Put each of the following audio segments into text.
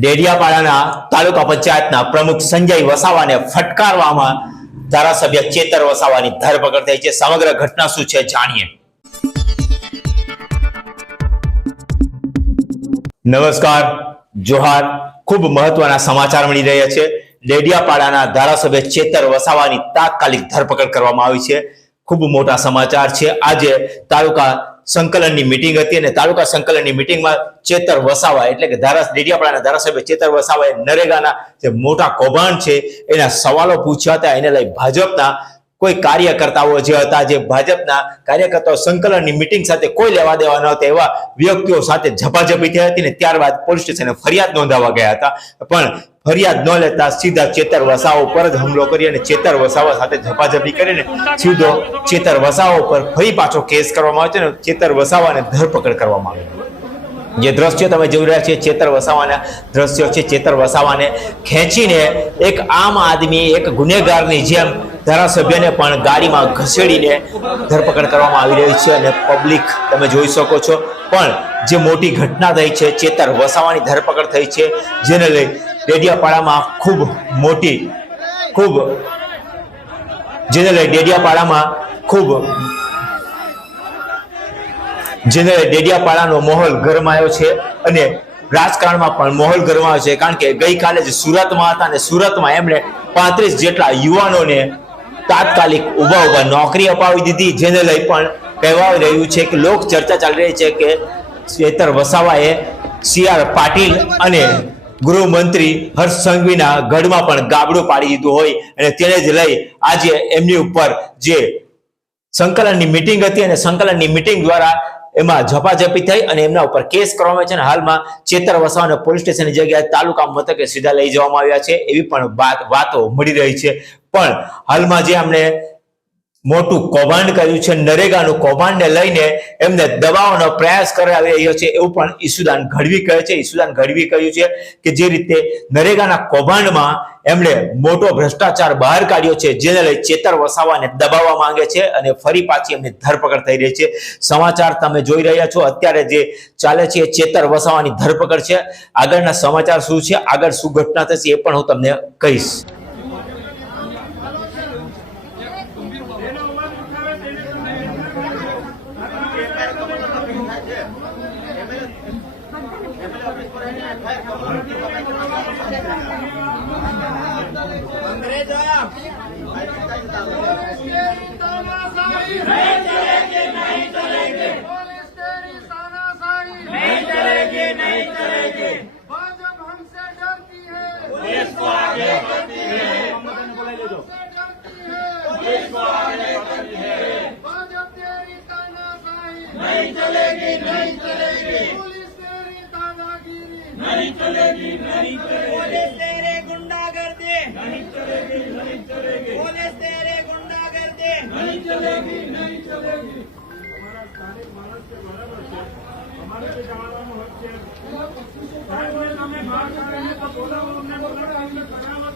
ડેડિયાપાડાના તાલુકા પંચાયતના પ્રમુખ સંજય વસાવાને ફટકારવામાં ધારાસભ્ય ચેતર વસાવાની ધરપકડ થઈ છે. સમગ્ર ઘટના શું છે જાણીએ. નમસ્કાર, જોહાર. ખૂબ મહત્વના સમાચાર મળી રહ્યા છે. ડેડિયાપાડાના ધારાસભ્ય ચેતર વસાવાની તાત્કાલિક ધરપકડ કરવામાં આવી છે. ખૂબ મોટા સમાચાર છે. આજે તાલુકા સંકલનની મિટિંગ હતી અને તાલુકા સંકલનની મિટિંગમાં ચેતર વસાવા એટલે કે ધારા, ડેડિયાપાડાના ધારાસભ્ય ચેતર વસાવાએ નરેગાના જે મોટા કૌભાંડ છે, એના સવાલો પૂછ્યા હતા, એને લઈ ભાજપના કોઈ કાર્યકર્તાઓ જે હતા, જે ભાજપના કાર્યકર્તાઓ સંકલનની મિટિંગ સાથે કોઈ લેવા દેવા ન એવા વ્યક્તિઓ સાથે ઝપાઝપી થઈ હતી ને ત્યારબાદ પોલીસ સ્ટેશને ફરિયાદ નોંધાવા ગયા હતા. પણ ફરિયાદ ન લેતા સીધા ચેતર વસાવા ઉપર જ હુમલો કરી અને ચેતર વસાવા સાથે ઝપાઝપી કરીને સીધો ચેતર વસાવા ઉપર ફરી પાછો કેસ કરવામાં આવ્યો છે ને ચેતર વસાવાને ધરપકડ કરવામાં આવી જે દ્રશ્યો તમે જોઈ રહ્યા છીએ, ચેતર વસાવાના, દ્રશ્યો છે ચેતર વસાવાને, ખેંચીને એક આમ આદમી, એક ગુનેગારની જેમ ધારાસભ્યને પણ ગાડીમાં ઘસેડીને ધરપકડ કરવામાં આવી રહી છે અને પબ્લિક તમે જોઈ શકો છો. પણ જે મોટી ઘટના થઈ છે, ચેતર વસાવાની ધરપકડ થઈ છે, જેને લઈ ડેડિયાપાડામાં ખૂબ મોટી, ખૂબ, જેને લઈ ડેડિયાપાડામાં ખૂબ જેને ડેડિયાપાડાનો માહોલ ગરમાયો છે અને રાજકારણમાં પણ માહોલ ગરમાયો છે. કારણ કે ગઈકાલે જ સુરતમાં હતા અને સુરતમાં એમણે પાંત્રીસ જેટલા યુવાનોને તાત્કાલિક ઊભા ઊભા નોકરી અપાવી દીધી. જેને લઈ પણ કહેવાઈ રહ્યું છે કે લોક ચર્ચા ચાલી રહી છે કે ચેતર વસાવાએ સી આર પાટીલ અને ગૃહમંત્રી હર્ષ સંઘવીના ગઢમાં પણ ગાબડું પાડી દીધું હોય અને તેને જ લઈ આજે એમની ઉપર જે સંકલનની મિટિંગ હતી અને સંકલનની મિટિંગ દ્વારા એમાં ઝપાઝપી થઈ અને એમના ઉપર કેસ કરવામાં આવ્યો છે અને હાલમાં ચેતર વસાવાને પોલીસ સ્ટેશનની જગ્યાએ તાલુકા મથકે સીધા લઈ જવામાં આવ્યા છે એવી પણ વાત વાતો મળી રહી છે. પણ હાલમાં જે અમને મોટું કૌભાંડ કર્યું છે, નરેગાનું કૌભાંડને લઈને એમને દબાવવાનો પ્રયાસ કરાવી રહ્યો છે, એવું પણ ઈસુદાન ઘડવી કહે છે. ઈસુદાન ઘડવી કહ્યું છે કે જે રીતે નરેગાના કૌભાંડમાં એમણે મોટો ભ્રષ્ટાચાર બહાર કાઢ્યો છે, જેને લઈ ચેતર વસાવાને દબાવવા માંગે છે અને ફરી પાછી એમની ધરપકડ થઈ રહી છે. સમાચાર તમે જોઈ રહ્યા છો, અત્યારે જે ચાલે છે એ ચેતર વસાવાની ધરપકડ છે. આગળના સમાચાર શું છે? આગળ શું ઘટના થશે એ પણ હું તમને કહીશ. नहीं चलेगी नहीं चलेगी। पुलिस तेरी दादागिरी। नहीं चलेगी नहीं चलेगी। पुलिस तेरे गुंडागर्दी। नहीं चलेगी नहीं चलेगी। पुलिस तेरे गुंडागर्दी। नहीं चलेगी नहीं चलेगी। हमारा तारीख भारत के बराबर है। हमारे के जवानों में हक है। हमें बाहर जाने का तो बोला उन्होंने बोला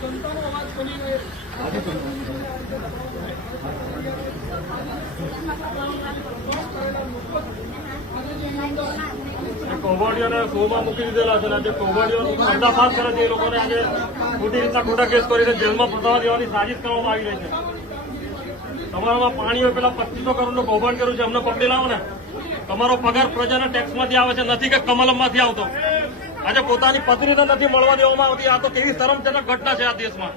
જનતાનો અવાજ બની ગયો કૌભાંડીઓને શોમાં મૂકી દીધેલા છે આજે કૌભાંડીઓનો પર્દાફાશ કરે છે એ લોકોને આજે ખોટી રીતના ખોટા કેસ કરીને જેલમાં ફસાવા દેવાની સાજિશ કરવામાં આવી રહી છે. તમારામાં પાણી હોય પેલા પચીસો કરોડનું કૌભાંડ કર્યું છે, અમને પકડી લાવો ને. તમારો પગાર પ્રજાના ટેક્સમાંથી આવે છે, નથી કે કમલમમાંથી આવતો. આજે પોતાની પત્નીને નથી મળવા દેવામાં આવતી, આ તો કેવી શરમજનક ઘટના છે આ દેશમાં.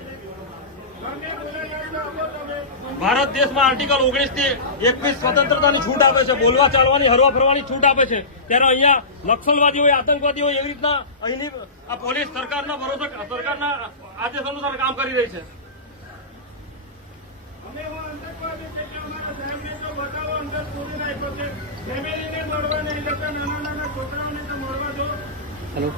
ભારત દેશમાં આર્ટિકલ ઓગણીસથી એકવીસ સ્વતંત્રતાની છૂટ આપે છે બોલવા ચાલવાની હરવા ફરવાની છૂટ આપે છે. ત્યારે અહીંયા નક્સલવાદી હોય આતંકવાદી હોય એવી રીતના અહીંની આ પોલીસ સરકારના ભરોસે સરકારના આદેશ અનુસાર કામ કરી રહી છે. હેલો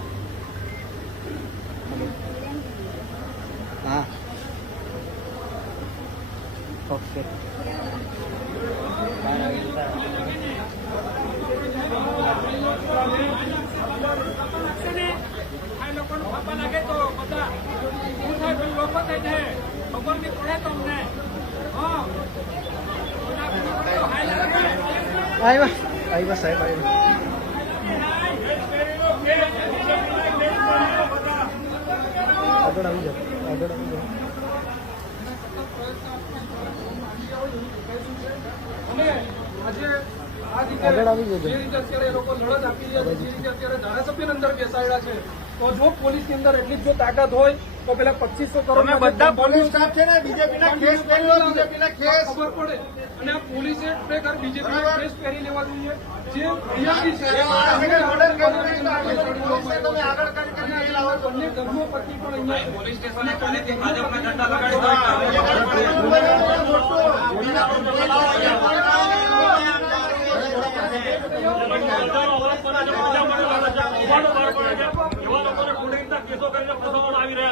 આવ્યા આવ્યા સાહેબ આવ્યા આગળ આવી જાઓ આગળ આવી જાઓ. અને આજે આ રીતે. જે રીતે અત્યારે એ લોકો લડત આપી રહ્યા છે જે રીતે અત્યારે ધારાસભ્યની અંદર બેસાડ્યા છે તો જો પોલીસની અંદર એટલી જો તાકાત હોય તો પેલા પચીસો કરોડ બધા પોલીસ સ્ટાફ છે ને બીજેપીના કેસ બીજેપીના કેસ ખબર પડે અને પોલીસે ખરેખર બીજેપીના કેસ પહેરી લેવા જોઈએ જે ફરિયાદી છે બંને ધર્મો પરથી પણ અહીંયા પોલીસ સ્ટેશન લોકોને ખોટી રીતના કેસો કરીને ફસાવવામાં આવી રહ્યા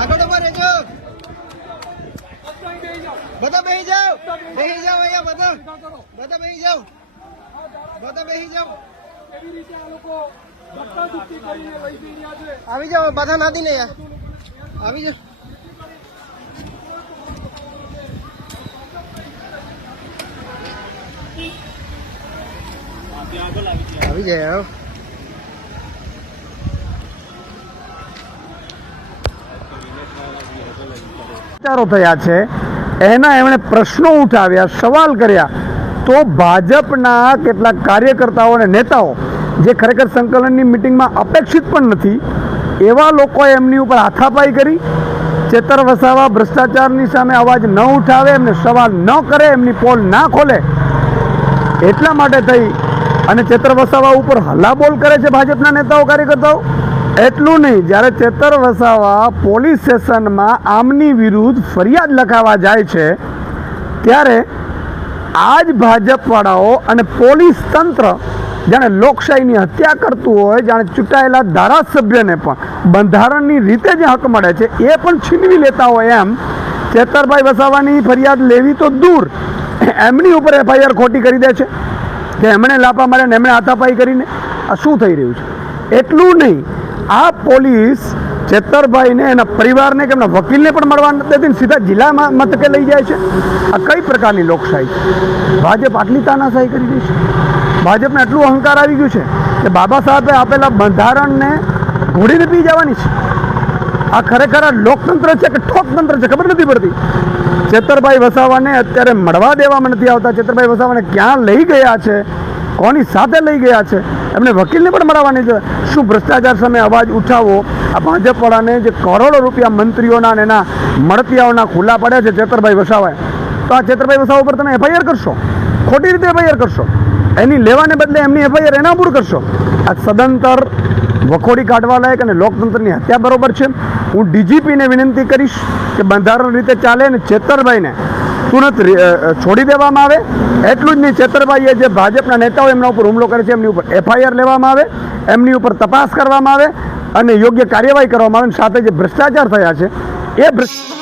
આગળ ઊભા રહેજો. બધા બેસી જાઓ. બેસી જાઓ અહીંયા બધા. બધા બેસી જાઓ. બધા બેસી જાઓ. આવી જાઓ, બધા નાદી ને આવી જાઓ. આવી જાય વિચારો થયા છે, એના એમણે પ્રશ્નો ઉઠાવ્યા, સવાલ કર્યા. તો ભાજપના કેટલાક કાર્યકર્તાઓ અને નેતાઓ, જે ખરેખર સંકલનની મિટિંગમાં અપેક્ષિત પણ નથી, એવા લોકોએ એમની ઉપર હાથાપાઈ કરી, ચેતર વસાવા ભ્રષ્ટાચારની સામે અવાજ ન ઉઠાવે, એમને સવાલ ન કરે, એમની પોલ ના ખોલે. એટલા માટે થઈ અને ચેતર વસાવા ઉપર હલ્લાબોલ કરે છે ભાજપના નેતાઓ, કાર્યકર્તાઓ. એટલું નહીં, જ્યારે ચેતર વસાવા પોલીસ સ્ટેશનમાં આમની વિરુદ્ધ ફરિયાદ લખાવા જાય છે, ત્યારે આ જ ભાજપવાળાઓ અને પોલીસ તંત્ર જાણે લોકશાહીની હત્યા કરતું હોય, જાણે ચૂંટાયેલા ધારાસભ્યને પણ બંધારણની રીતે જે હક મળે છે, એ પણ છીનવી લેતા હોય એમ ચેતરભાઈ વસાવાની ફરિયાદ લેવી તો દૂર, એમની ઉપર એફઆઈઆર ખોટી કરી દે છે, કે એમણે લાપા માર્યા ને એમણે હાથાપાઈ કરીને, આ શું થઈ રહ્યું છે? એટલું નહીં આ પોલીસ છેતરભાઈને એના પરિવારને કે એમના વકીલને પણ મળવા નથી સીધા જિલ્લામાં મથકે લઈ જાય છે. આ કઈ પ્રકારની લોકશાહી ભાજપ આટલી તાનાશાહી કરી રહી છે? ભાજપને એટલું અહંકાર આવી ગયું છે કે બાબા સાહેબે આપેલા બંધારણને ઘોડીને પી જવાની છે. આ ખરેખર આ લોકતંત્ર છે કે ઠોકતંત્ર છે? ખબર નથી પડતી. ચેતરભાઈ વસાવાને અત્યારે મળવા દેવામાં નથી આવતા. ચેતરભાઈ વસાવાને ક્યાં લઈ ગયા છે? કોની સાથે લઈ ગયા છે? એમને વકીલને પણ મળવાની છે. શું ભ્રષ્ટાચાર સામે અવાજ ઉઠાવો? આ ભાજપવાળાને જે કરોડો રૂપિયા મંત્રીઓના અને એના મળતિયાઓના ખુલ્લા પડ્યા છે ચેતરભાઈ વસાવાએ. તો આ ચેતરભાઈ વસાવા ઉપર તમે એફઆઈઆર કરશો? ખોટી રીતે એફઆઈઆર કરશો? એની લેવાને બદલે એમની એફઆઈઆર એના ઉપર કરશો? આ સદંતર વખોડી કાઢવા લાયક અને લોકતંત્રની હત્યા બરોબર છે. હું ડીજીપીને વિનંતી કરીશ કે બંધારણ રીતે ચાલે અને ચેતરભાઈને તુરંત છોડી દેવામાં આવે. એટલું જ નહીં, છેતરભાઈએ જે ભાજપના નેતાઓ એમના ઉપર હુમલો કરે છે, એમની ઉપર એફઆઈઆર લેવામાં આવે, એમની ઉપર તપાસ કરવામાં આવે અને યોગ્ય કાર્યવાહી કરવામાં આવે સાથે જે ભ્રષ્ટાચાર થયા છે, એ ભ્રષ્ટાચાર